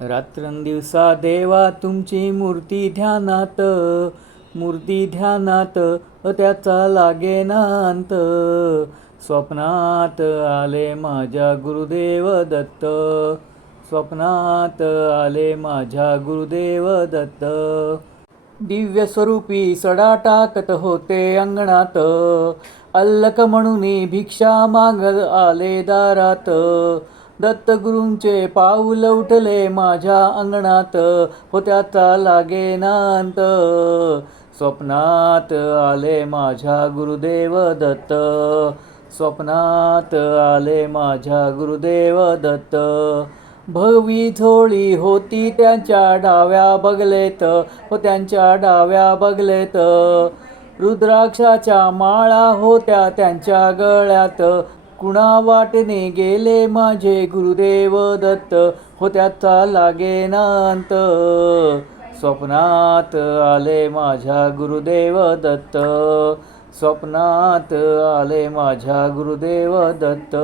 रात्रंदिवसा देवा तुमची मूर्ती ध्यानात त्याचा लागेना अंत. स्वप्नात आले माझ्या गुरुदेव दत्त, स्वप्नात आले माझ्या गुरुदेव दत्त. दिव्य स्वरूपी सडा टाकत होते अंगणात, अल्लक म्हणून भिक्षा मागत आले दारात. दत्तगुरूंचे पाऊल उठले माझ्या अंगणात, हो त्याचा लागेना अंत. स्वप्नात आले माझ्या गुरुदेव दत्त, स्वप्नात आले माझ्या गुरुदेव दत्त. भगवी झोळी होती त्यांच्या डाव्या बगलेत, हो त्यांच्या डाव्या बगलेत. रुद्राक्षाच्या माळा होत्या त्यांच्या गळ्यात, कुणा वाटेने गेले माझे गुरुदेव दत्त, हो त्याचा लागेना अंत. स्वप्नात आले माझ्या गुरुदेव दत्त, स्वप्नात आले माझ्या गुरुदेव दत्त.